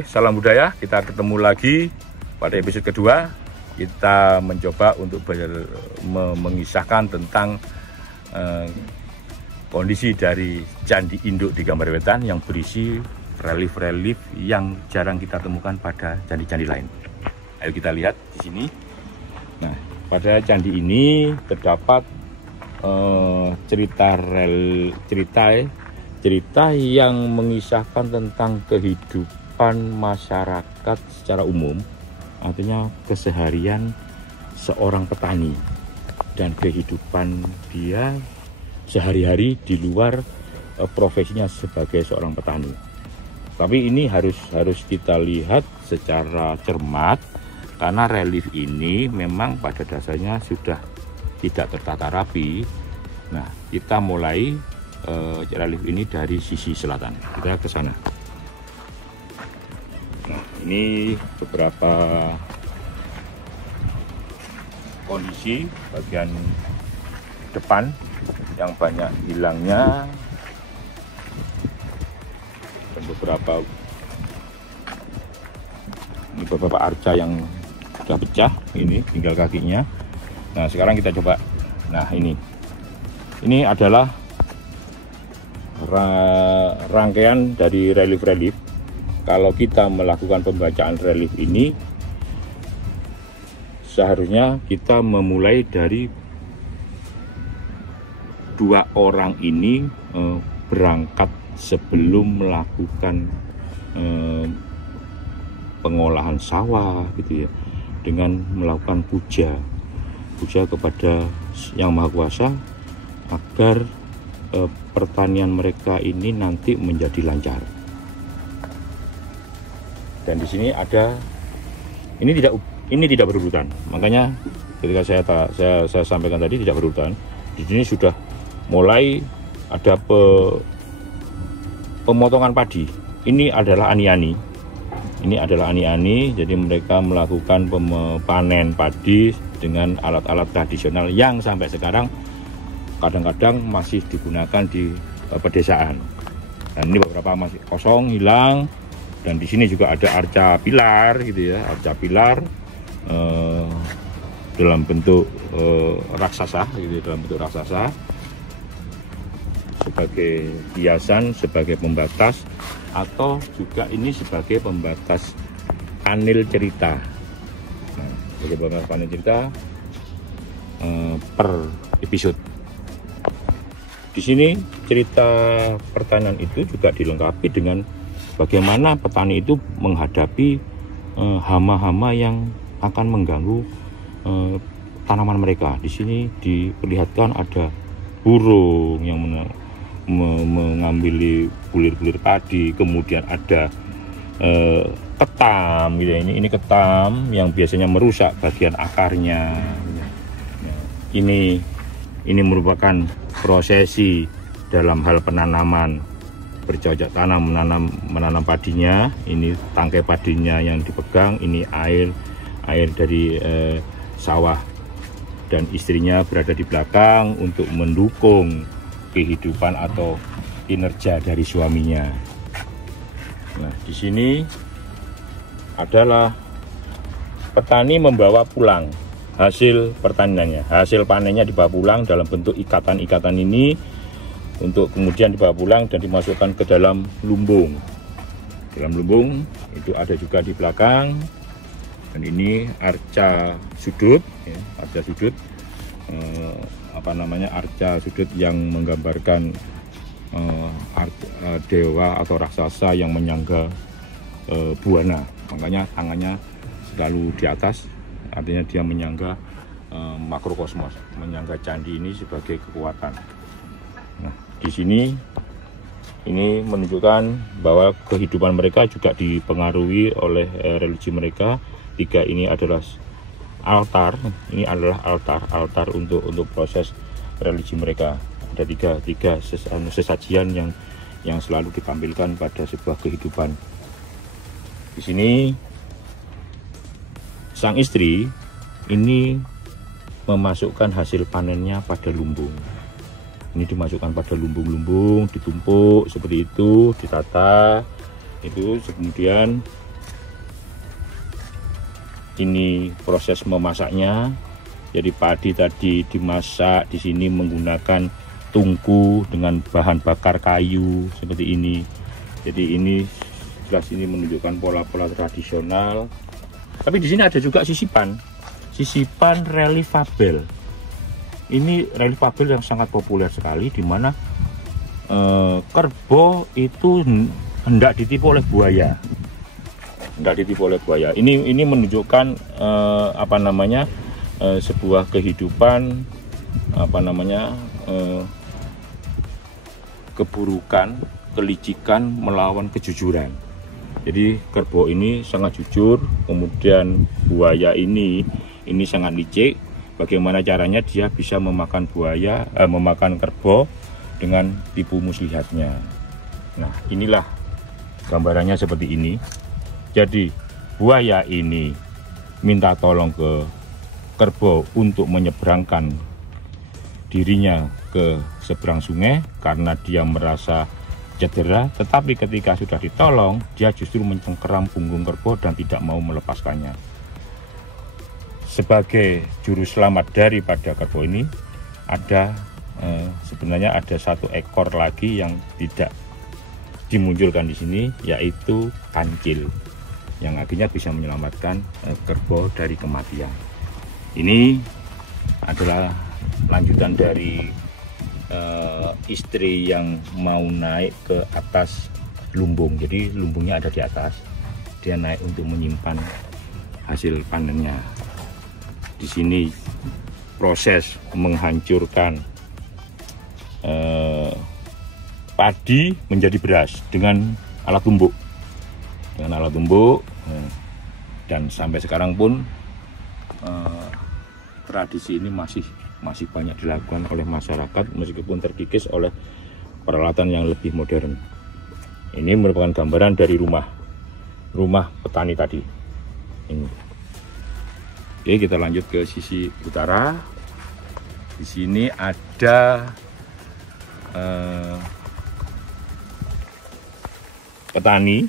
Oke, salam budaya. Kita ketemu lagi pada episode kedua. Kita mencoba untuk mengisahkan tentang kondisi dari Candi Induk di Gambar Wetan yang berisi relief-relief yang jarang kita temukan pada candi-candi lain. Ayo kita lihat di sini. Nah, pada candi ini terdapat cerita yang mengisahkan tentang kehidupan masyarakat secara umum, artinya keseharian seorang petani dan kehidupan dia sehari-hari di luar profesinya sebagai seorang petani. Tapi ini harus kita lihat secara cermat karena relief ini memang pada dasarnya sudah tidak tertata rapi. Nah, kita mulai relief ini dari sisi selatan. Kita ke sana. Nah, ini beberapa kondisi bagian depan yang banyak hilangnya dan beberapa arca yang sudah pecah, ini tinggal kakinya. Nah, sekarang kita coba. Nah, ini adalah rangkaian dari relief-relief. Kalau kita melakukan pembacaan relief ini, seharusnya kita memulai dari dua orang ini berangkat sebelum melakukan pengolahan sawah gitu ya, dengan melakukan puja kepada Yang Maha Kuasa agar pertanian mereka ini nanti menjadi lancar. Dan di sini ada, ini tidak berurutan. Makanya ketika saya sampaikan tadi tidak berurutan. Di sini sudah mulai ada pemotongan padi. Ini adalah ani-ani. Jadi mereka melakukan panen padi dengan alat-alat tradisional yang sampai sekarang kadang-kadang masih digunakan di pedesaan. Dan ini beberapa masih kosong, hilang. Dan di sini juga ada arca pilar gitu ya, arca pilar dalam bentuk raksasa gitu, sebagai hiasan, sebagai pembatas, atau juga ini sebagai pembatas panel cerita. Nah, sebagai pembatas panel cerita per episode. Di sini cerita pertanian itu juga dilengkapi dengan bagaimana petani itu menghadapi hama-hama yang akan mengganggu tanaman mereka. Di sini diperlihatkan ada burung yang mengambil bulir-bulir padi, kemudian ada ketam gitu. Ini ketam yang biasanya merusak bagian akarnya. Ini merupakan prosesi dalam hal penanaman, bercocok tanam, menanam padinya. Ini tangkai padinya yang dipegang, ini air dari sawah, dan istrinya berada di belakang untuk mendukung kehidupan atau kinerja dari suaminya. Nah, di sini adalah petani membawa pulang hasil pertaniannya, hasil panennya dibawa pulang dalam bentuk ikatan-ikatan ini untuk kemudian dibawa pulang dan dimasukkan ke dalam lumbung. Dalam lumbung itu ada juga di belakang. Dan ini arca sudut, ya, arca sudut, arca sudut yang menggambarkan dewa atau raksasa yang menyangga buana. Makanya tangannya selalu di atas, artinya dia menyangga makrokosmos, menyangga candi ini sebagai kekuatan. Nah, di sini ini menunjukkan bahwa kehidupan mereka juga dipengaruhi oleh religi mereka. Tiga ini adalah altar, altar untuk proses religi mereka. Ada tiga sesajian yang selalu ditampilkan pada sebuah kehidupan. Di sini sang istri ini memasukkan hasil panennya pada lumbung. Ini dimasukkan pada lumbung-lumbung, ditumpuk seperti itu, ditata. Itu kemudian ini proses memasaknya. Jadi padi tadi dimasak di sini menggunakan tungku dengan bahan bakar kayu seperti ini. Jadi ini jelas ini menunjukkan pola-pola tradisional. Tapi di sini ada juga sisipan relief fabel. Ini relief fabel yang sangat populer sekali, di mana kerbau itu hendak ditipu oleh buaya. Ini menunjukkan sebuah kehidupan keburukan, kelicikan melawan kejujuran. Jadi kerbau ini sangat jujur, kemudian buaya ini sangat licik. Bagaimana caranya dia bisa memakan kerbau dengan tipu muslihatnya. Nah, inilah gambarannya seperti ini. Jadi buaya ini minta tolong ke kerbau untuk menyeberangkan dirinya ke seberang sungai karena dia merasa cedera, tetapi ketika sudah ditolong, dia justru mencengkeram punggung kerbau dan tidak mau melepaskannya. Sebagai juru selamat daripada kerbau ini, sebenarnya ada satu ekor lagi yang tidak dimunculkan di sini, yaitu kancil, yang akhirnya bisa menyelamatkan kerbau dari kematian. Ini adalah lanjutan dari istri yang mau naik ke atas lumbung. Jadi lumbungnya ada di atas, dia naik untuk menyimpan hasil panennya. Di sini proses menghancurkan padi menjadi beras dengan alat tumbuk, dan sampai sekarang pun tradisi ini masih banyak dilakukan oleh masyarakat meskipun terkikis oleh peralatan yang lebih modern. Ini merupakan gambaran dari rumah petani tadi. Ini. Oke, kita lanjut ke sisi utara. Di sini ada petani.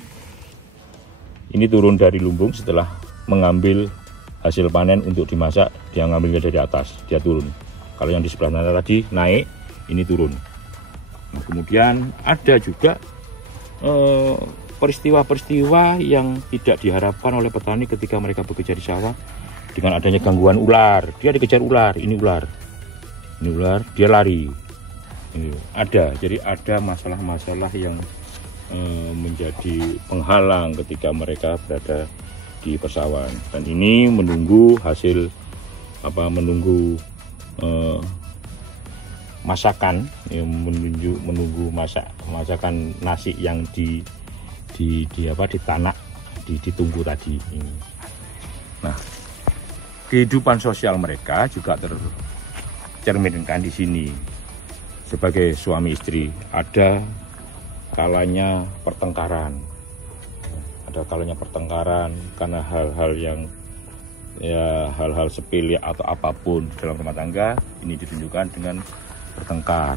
Ini turun dari lumbung setelah mengambil hasil panen untuk dimasak. Dia ngambilnya dari atas, dia turun. Kalau yang di sebelah sana tadi naik, ini turun. Nah, kemudian ada juga peristiwa-peristiwa yang tidak diharapkan oleh petani ketika mereka bekerja di sawah. Dengan adanya gangguan ular, dia dikejar ular, ini ular, dia lari. Jadi ada masalah-masalah yang menjadi penghalang ketika mereka berada di persawahan. Dan ini menunggu hasil masakan, menunggu masakan nasi yang ditunggu tadi. Nah, kehidupan sosial mereka juga tercerminkan di sini. Sebagai suami istri, ada kalanya pertengkaran. Karena hal-hal sepele atau apapun dalam rumah tangga, ini ditunjukkan dengan bertengkar.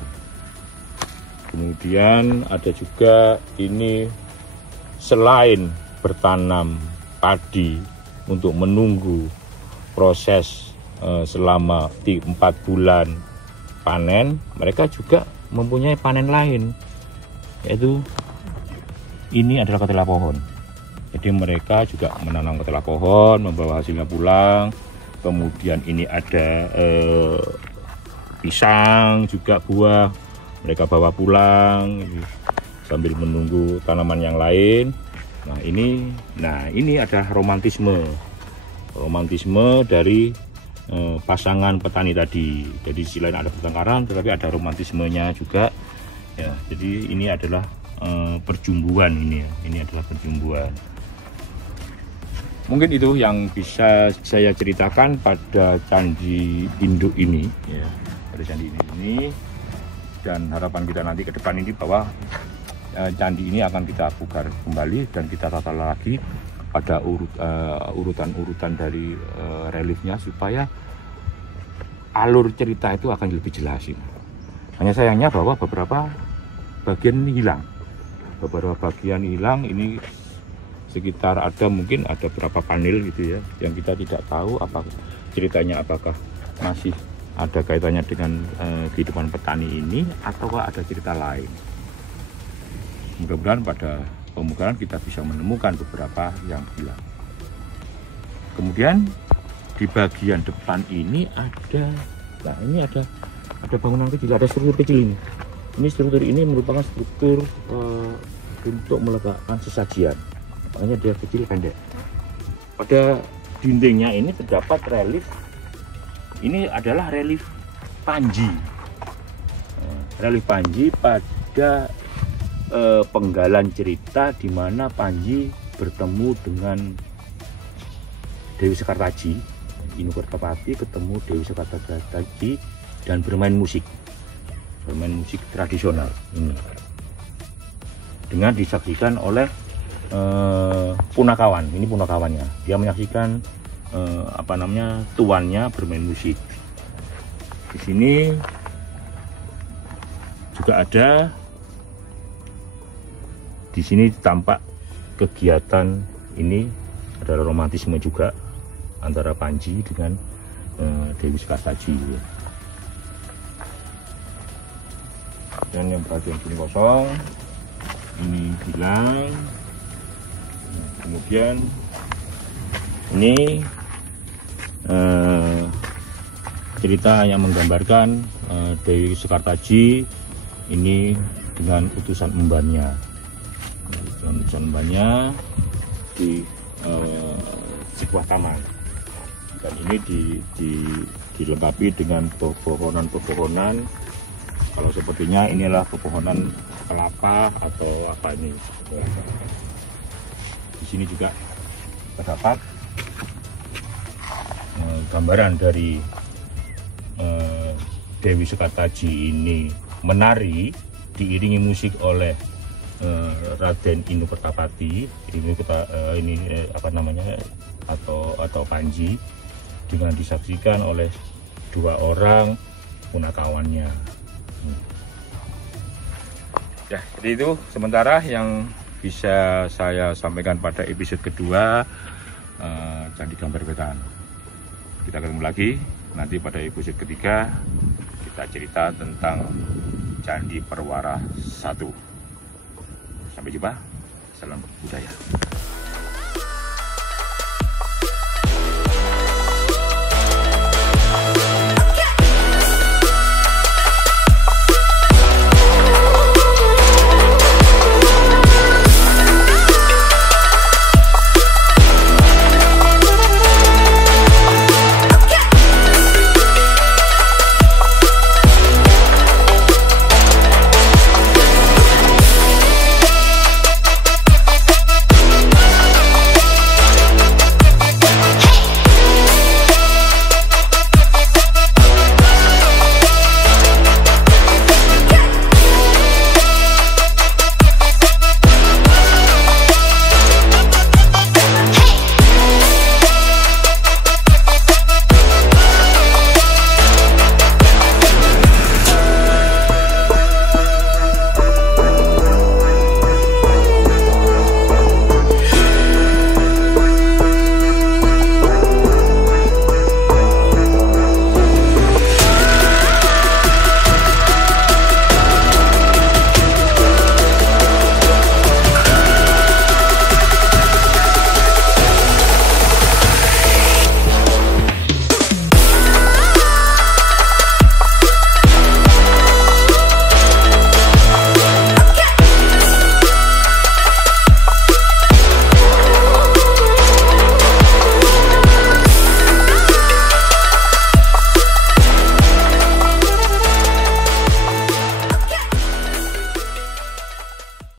Kemudian ada juga ini selain bertanam padi untuk menunggu proses selama 4 bulan panen, mereka juga mempunyai panen lain, yaitu ini adalah ketela pohon. Jadi mereka juga menanam ketela pohon, membawa hasilnya pulang. Kemudian ini ada pisang juga, buah, mereka bawa pulang sambil menunggu tanaman yang lain. Nah ini adalah romantisme dari pasangan petani tadi. Jadi selain ada pertengkaran, tetapi ada romantismenya juga. Ya, jadi ini adalah perjumbuhan ini adalah perjumbuhan. Mungkin itu yang bisa saya ceritakan pada candi induk ini, ya, pada candi ini. Dan harapan kita nanti ke depan ini bahwa candi ini akan kita pugar kembali dan kita tata lagi pada urutan-urutan dari reliefnya, supaya alur cerita itu akan lebih jelas. Hanya sayangnya bahwa beberapa bagian ini hilang. Ini sekitar mungkin ada berapa panel gitu ya, yang kita tidak tahu apa ceritanya, apakah masih ada kaitannya dengan kehidupan petani ini ataukah ada cerita lain. Mudah-mudahan pada pembukaan kita bisa menemukan beberapa yang hilang. Kemudian di bagian depan ini ada, nah ini ada bangunan kecil, ada struktur kecil ini. Ini struktur ini merupakan struktur untuk meletakkan sesajian, makanya dia kecil pendek. Pada dindingnya ini terdapat relief. Ini adalah relief Panji. Relief Panji pada penggalan cerita di mana Panji bertemu dengan Dewi Sekartaji, Inukertapati ketemu Dewi Sekartaji dan bermain musik tradisional ini, dengan disaksikan oleh punakawan. Ini punakawannya, dia menyaksikan tuannya bermain musik. Di sini juga ada, di sini tampak kegiatan ini adalah romantisme juga antara Panji dengan Dewi Sekartaji. Dan yang bagian sini kosong, ini hilang. Kemudian ini cerita yang menggambarkan Dewi Sekartaji ini dengan utusan embannya, di sebuah taman, dan ini dilengkapi dengan pepohonan. Kalau sepertinya inilah pepohonan kelapa atau apa ini. Di sini juga terdapat gambaran dari Dewi Sekartaji ini menari diiringi musik oleh Raden Inukertapati, atau Panji, dengan disaksikan oleh dua orang punakawannya. Ya, seperti itu sementara yang bisa saya sampaikan pada episode kedua Candi Gambar Wetan. Kita ketemu lagi nanti pada episode ketiga, kita cerita tentang Candi Perwara 1. Sampai jumpa, salam budaya.